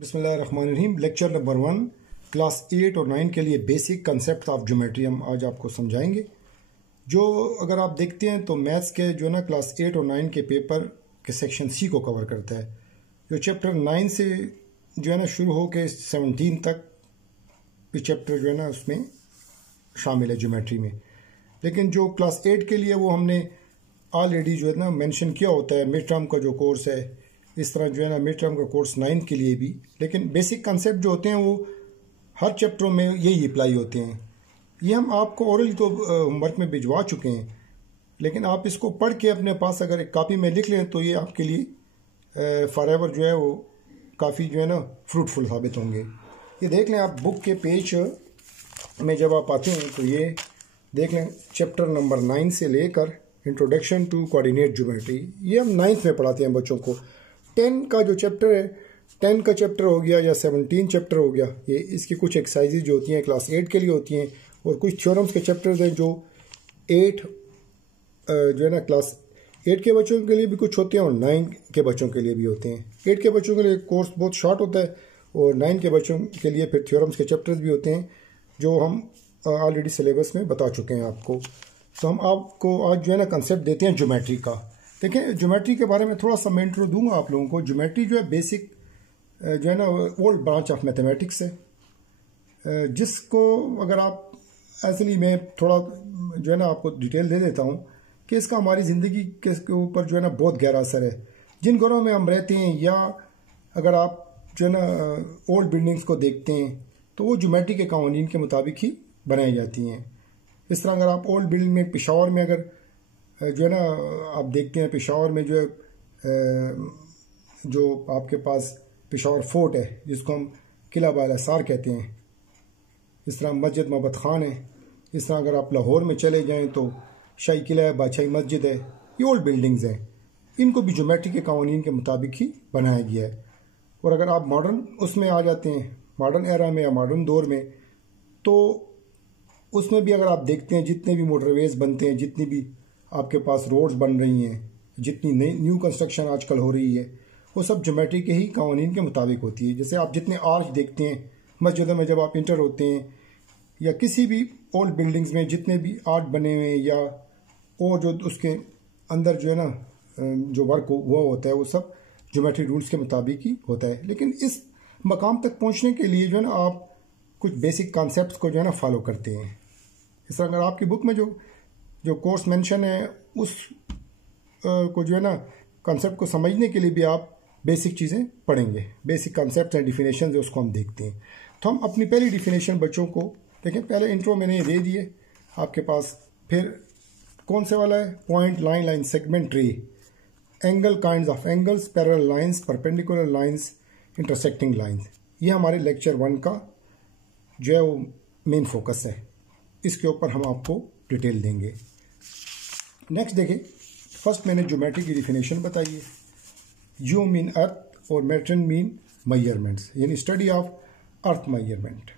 बिस्मिल्लाहिर्रहमानिर्रहीम। Lecture number 1 class 8 और 9 के लिए बेसिक कंसेप्ट ऑफ ज्योमेट्री हम आज आपको समझाएंगे। जो अगर आप देखते हैं तो मैथ्स के जो है ना क्लास 8 और 9 के पेपर के सेक्शन सी को कवर करता है। जो चैप्टर 9 से जो है ना शुरू हो के 17 तक भी चैप्टर जो है ना उसमें शामिल है ज्योमेट्री में। लेकिन जो क्लास 8 के लिए वो हमने ऑलरेडी जो है ना मेंशन किया होता है मिड टर्म का जो कोर्स है, इस तरह जो है ना मिड टर्म का कोर्स 9 के लिए भी। लेकिन बेसिक कंसेप्ट जो होते हैं वो हर चैप्टरों में यही अप्लाई होते हैं। ये हम आपको ओरली तो होमवर्क में भिजवा चुके हैं, लेकिन आप इसको पढ़ के अपने पास अगर एक कॉपी में लिख लें तो ये आपके लिए फॉरएवर जो है वो काफ़ी जो है ना फ्रूटफुल साबित होंगे। ये देख लें आप बुक के पेज में जब आप आते हैं तो ये देख लें चैप्टर नंबर 9 से लेकर इंट्रोडक्शन टू कोऑर्डिनेट ज्योमेट्री, ये हम 9th में पढ़ाते हैं बच्चों को। 10 का जो चैप्टर है, 10 का चैप्टर हो गया या 17 चैप्टर हो गया, ये इसकी कुछ एक्सरसाइजेज जो होती हैं क्लास 8 के लिए होती हैं, और कुछ थ्योरम्स के चैप्टर्स हैं जो 8 जो है ना क्लास 8 के बच्चों के लिए भी कुछ होते हैं और 9 के बच्चों के लिए भी होते हैं। 8 के बच्चों के लिए कोर्स बहुत शॉर्ट होता है और 9 के बच्चों के लिए फिर थ्योरम्स के चैप्टर्स भी होते हैं जो हम ऑलरेडी सिलेबस में बता चुके हैं आपको। तो हम आपको आज जो है ना कंसेप्ट देते हैं ज्योमेट्री का। देखें, ज्योमेट्री के बारे में थोड़ा सा मैं इंट्रो दूंगा आप लोगों को। ज्योमेट्री जो है बेसिक जो है ना ओल्ड ब्रांच ऑफ मैथमेटिक्स है, जिसको अगर आप एक्चुअली मैं थोड़ा जो है ना आपको डिटेल दे देता हूँ कि इसका हमारी ज़िंदगी के ऊपर जो है ना बहुत गहरा असर है। जिन घरों में हम रहते हैं या अगर आप जो है ना ओल्ड बिल्डिंग्स को देखते हैं तो वो ज्योमेट्री के कानून के मुताबिक ही बनाई जाती हैं। इस तरह अगर आप ओल्ड बिल्डिंग में पेशावर में अगर जो है ना आप देखते हैं पेशावर में जो है जो आपके पास पेशावर फोर्ट है जिसको हम किला बाला सार कहते हैं, इस तरह मस्जिद मोहब्बत खान है। इस तरह अगर आप लाहौर में चले जाएं तो शाही किला है, बादशाही मस्जिद है, ये ओल्ड बिल्डिंग्स हैं। इनको भी ज्योमेट्री के कानून के मुताबिक ही बनाया गया है। और अगर आप मॉडर्न उसमें आ जाते हैं, मॉडर्न एरा में या मॉडर्न दौर में, तो उसमें भी अगर आप देखते हैं जितने भी मोटरवेज बनते हैं, जितनी भी आपके पास रोड्स बन रही हैं, जितनी नई न्यू कंस्ट्रक्शन आजकल हो रही है, वो सब ज्योमेट्री के ही कानून के मुताबिक होती है। जैसे आप जितने आर्च देखते हैं मस्जिदों में जब आप इंटर होते हैं या किसी भी ओल्ड बिल्डिंग्स में जितने भी आर्ट बने हुए हैं या और जो उसके अंदर जो है ना जो वर्क हुआ होता है वो सब ज्योमेट्री रूल्स के मुताबिक ही होता है। लेकिन इस मकाम तक पहुँचने के लिए जो है ना आप कुछ बेसिक कॉन्सेप्ट्स को जो है ना फॉलो करते हैं। इस तरह अगर आपकी बुक में जो कोर्स मेंशन है उस को जो है ना कॉन्सेप्ट को समझने के लिए भी आप बेसिक चीज़ें पढ़ेंगे। बेसिक कॉन्सेप्ट एंड डिफिनेशन जो उसको हम देखते हैं। तो हम अपनी पहली डिफिनेशन बच्चों को देखें। पहले इंट्रो मैंने ये दे दिए आपके पास। फिर कौन से वाला है? पॉइंट, लाइन, लाइन सेगमेंट, रे, angle, kinds of angles, parallel lines, perpendicular lines, intersecting lines. ये हमारे लेक्चर 1 का जो है वो मेन फोकस है। इसके ऊपर हम आपको डिटेल देंगे। नेक्स्ट देखें, फर्स्ट मैंने ज्योमेट्री की डिफिनेशन बताई है। जियो मीन अर्थ और मेट्रन मीन मेजरमेंट्स, यानी स्टडी ऑफ अर्थ मेजरमेंट।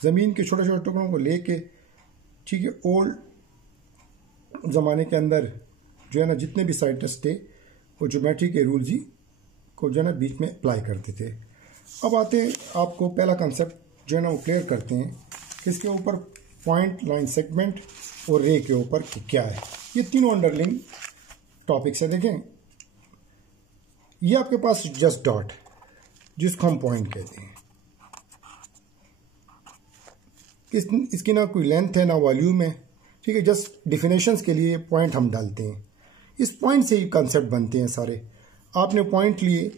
ज़मीन के छोटे छोटे टुकड़ों को लेके, ठीक है, ओल्ड ज़माने के अंदर जो है ना जितने भी साइंटिस्ट थे वो ज्योमेट्री के रूल्स ही को जो है ना बीच में अप्लाई करते थे। अब आते हैं आपको पहला कंसेप्ट जो है ना वो क्लियर करते हैं कि इसके ऊपर पॉइंट, लाइन, सेगमेंट और रे के ऊपर क्या है। ये तीनों अंडरलिंग टॉपिक्स है। देखें, ये आपके पास जस्ट डॉट जिसको हम पॉइंट कहते हैं, इसकी ना कोई लेंथ है ना वॉल्यूम है, ठीक है। जस्ट डिफिनेशंस के लिए पॉइंट हम डालते हैं। इस पॉइंट से ही कंसेप्ट बनते हैं सारे। आपने पॉइंट लिए,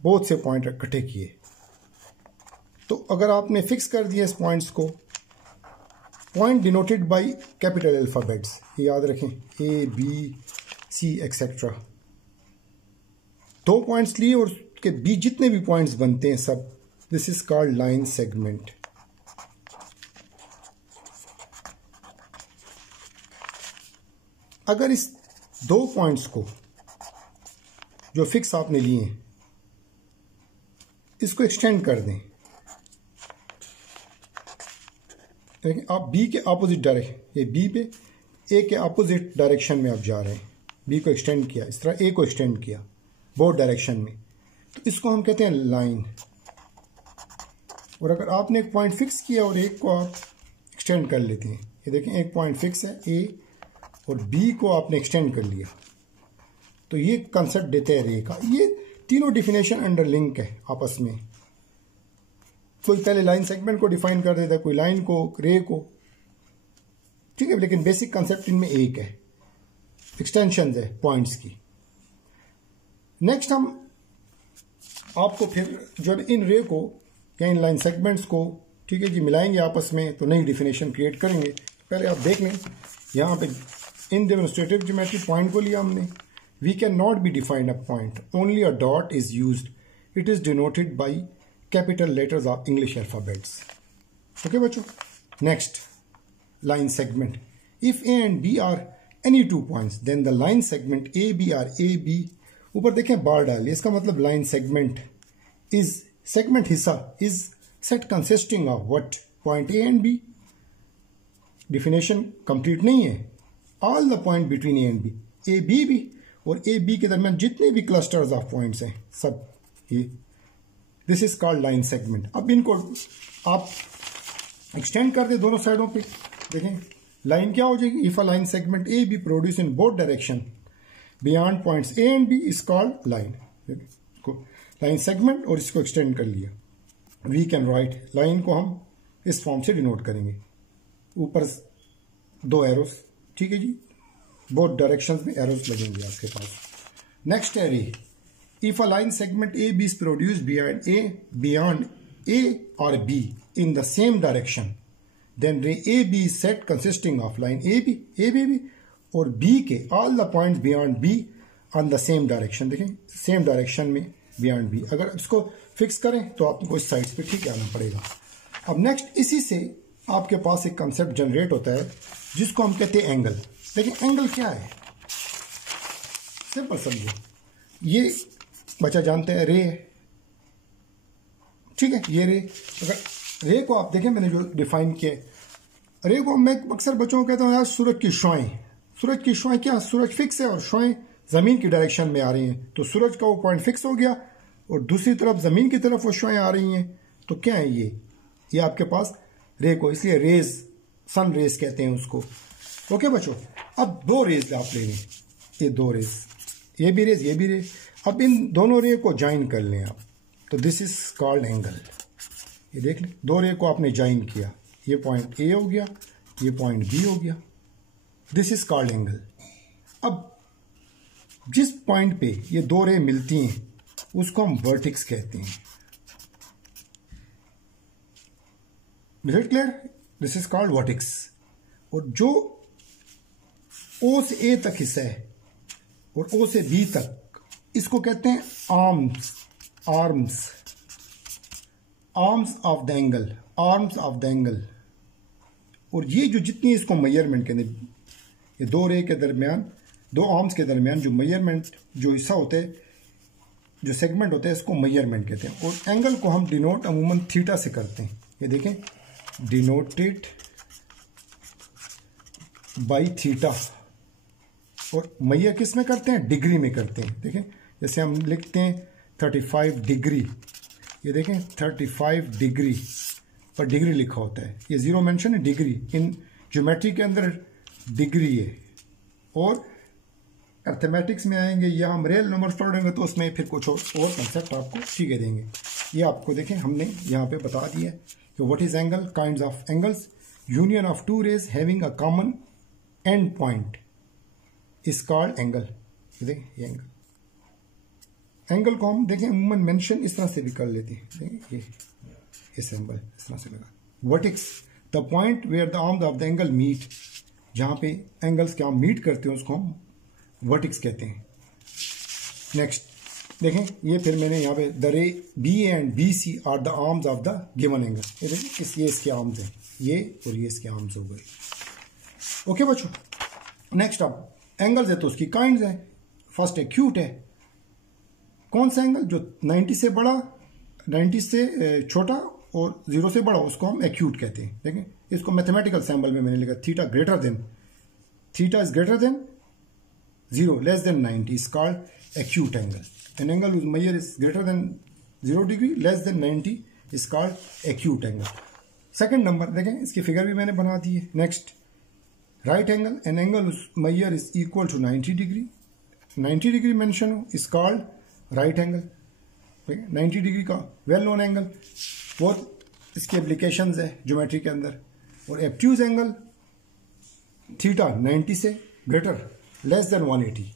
बहुत से पॉइंट इकट्ठे किए, तो अगर आपने फिक्स कर दिया इस पॉइंट्स को, point denoted by capital alphabets, ये याद रखें, ए, बी, सी एक्सेट्रा। 2 पॉइंट्स लिए और उसके बीच जितने भी पॉइंट्स बनते हैं सब, this is called line segment. अगर इस 2 पॉइंट्स को जो फिक्स आपने लिए इसको एक्सटेंड कर दें, देखिए आप बी के अपोजिट डायरेक्शन, ये बी पे ए के अपोजिट डायरेक्शन में आप जा रहे हैं। बी को एक्सटेंड किया, इस तरह ए को एक्सटेंड किया बोथ डायरेक्शन में, तो इसको हम कहते हैं लाइन। और अगर आपने एक पॉइंट फिक्स किया और एक को आप एक्सटेंड कर लेते हैं, ये देखें एक पॉइंट फिक्स है ए और बी को आपने एक्सटेंड कर लिया, तो ये कंसेप्ट देते हैं रे का। ये तीनों डिफिनेशन अंडर लिंक है आपस में। कोई पहले लाइन सेगमेंट को डिफाइन कर देता है, कोई लाइन को, रे को, ठीक है, लेकिन बेसिक कंसेप्ट इनमें एक है, एक्सटेंशन है पॉइंट्स की। नेक्स्ट हम आपको फिर जो इन रे को या इन लाइन सेगमेंट्स को, ठीक है जी, मिलाएंगे आपस में तो नई डिफिनेशन क्रिएट करेंगे। पहले आप देख लें यहाँ पे इन डेमोन्स्ट्रेटिव ज्योमेट्री पॉइंट को लिया हमने। We can not be defined a point, only a dot is used, it is denoted by capital letters of English alphabets. Okay बच्चों, next line segment. If A and B are any two points, then the line segment AB or AB, ऊपर देखें बार डाल, इसका मतलब line segment is segment हिस्सा is set consisting of what? Point A and B. Definition complete नहीं है। All the point between A and B, A B भी और A B के दरमियान जितने भी clusters of points हैं सब ये, this is called line segment। अब इनको आप एक्सटेंड कर दे दोनों साइडों पे, देखें लाइन क्या हो जाएगी? If a line segment A B produce in both direction beyond points A and B is called line. Line segment और इसको एक्सटेंड कर लिया, वी कैन राइट, लाइन को हम इस फॉर्म से डिनोट करेंगे, ऊपर दो एरोस, ठीक है जी, बोथ डायरेक्शन में एरोस लगेंगे आपके पास। नेक्स्ट है ray. If a line segment A B is produced beyond A और B in the same direction, then ray AB is set consisting of line AB और B के all the points beyond B on the same direction। देखें same direction में beyond B। अगर इसको fix करें तो आपको इस साइड पे ठीक आना पड़ेगा। अब नेक्स्ट इसी से आपके पास एक कंसेप्ट जनरेट होता है जिसको हम कहते हैं एंगल। देखिए एंगल क्या है, सिंपल समझो, ये बच्चा जानते हैं रे, ठीक है, ये रे। अगर रे को आप देखें मैंने जो डिफाइन किया, रे को मैं अक्सर बच्चों को कहता हूँ यार सूरज की शुआएं। सूरज की शुआएं क्या, सूरज फिक्स है और शुआएं जमीन की डायरेक्शन में आ रही हैं, तो सूरज का वो पॉइंट फिक्स हो गया और दूसरी तरफ जमीन की तरफ वो शुआएं आ रही हैं, तो क्या है ये आपके पास रे को, इसलिए रेज, सन रेज कहते हैं उसको। ओके बच्चों, अब दो रेज आप ले लें, ये दो रेज, ये भी रेज, ये भी रेज। अब इन दोनों रे को ज्वाइन कर लें आप, तो दिस इज कॉल्ड एंगल। ये देख लें, दो रे को आपने ज्वाइन किया, ये पॉइंट ए हो गया, ये पॉइंट बी हो गया, दिस इज कॉल्ड एंगल। अब जिस पॉइंट पे ये दो रे मिलती हैं उसको हम वर्टेक्स कहते हैं। Is it clear? This is called vertex. और जो ओ से ए तक हिस्सा है और ओ से बी तक, इसको कहते हैं arms of the angle, arms of the angle. और ये जो जितनी इसको मेजरमेंट कहते हैं, ये दो रे के दरमियान, दो आर्म्स के दरमियान जो मेजरमेंट, जो हिस्सा होते हैं, जो सेगमेंट होते हैं, इसको मेजरमेंट कहते हैं। और एंगल को हम डिनोट अमूमन थीटा से करते हैं। ये देखें, डिनोटेड बाई थीटा। और मैयर किस में करते हैं? डिग्री में करते हैं। देखें, जैसे हम लिखते हैं 35 डिग्री, ये देखें 35 डिग्री पर डिग्री लिखा होता है, ये जीरो मेंशन है, डिग्री इन ज्योमेट्री के अंदर डिग्री है। और अर्थमेटिक्स में आएंगे या हम रियल नंबर्स पढ़ेंगे तो उसमें फिर कुछ और कंसेप्ट आपको सीखे देंगे। ये आपको देखें हमने यहाँ पे बता दिया कि what is angle, kinds of angles, union of two rays having a common end point is called angle. ये देखें, ये एंगल, एंगल को हम देखें अमूमन मेंशन इस तरह से भी कर लेते हैं। ये सिंबल इस तरह से लगा, vertex, the point where the arms of the angle meet, जहां पे एंगल्स के आर्म मीट करते हैं उसको हम वर्टेक्स कहते हैं। नेक्स्ट देखें, ये फिर मैंने यहाँ पे the ray B and B C are the arms of the given angle. ये देखिए, ये इसके आर्म्स हैं, ये और ये इसके आर्म्स हो गए। ओके बच्चों, नेक्स्ट अब एंगल्स है तो उसकी काइंड्स है। फर्स्ट एक्यूट है, कौन सा एंगल जो 90 से बड़ा, 90 से छोटा और 0 से बड़ा, उसको हम एक्यूट कहते हैं। देखें, इसको मैथमेटिकल सिंबल में मैंने लिखा theta greater than, theta is greater than 0 less than 90 is called acute angle. an angle whose measure is greater than 0 degree less than 90 is called acute angle. Second number देखें, इसकी figure भी मैंने बना दी है. Next, right angle, an angle measure is equal to 90 degree. 90 degree mention हो is called right angle. 90 degree का well known angle, बहुत इसके एप्लीकेशंस है ज्योमेट्री के अंदर. और एब्ट्यूज एंगल थीटा 90 से ग्रेटर लेस देन 180,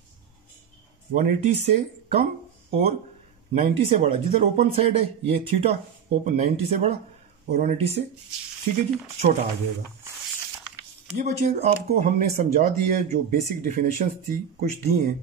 180 से कम और 90 से बड़ा. जिधर ओपन साइड है ये थीटा ओपन 90 से बड़ा और 180 से, ठीक है जी, छोटा आ जाएगा. ये बच्चे आपको हमने समझा दी है, जो बेसिक डेफिनेशंस थी कुछ दी हैं.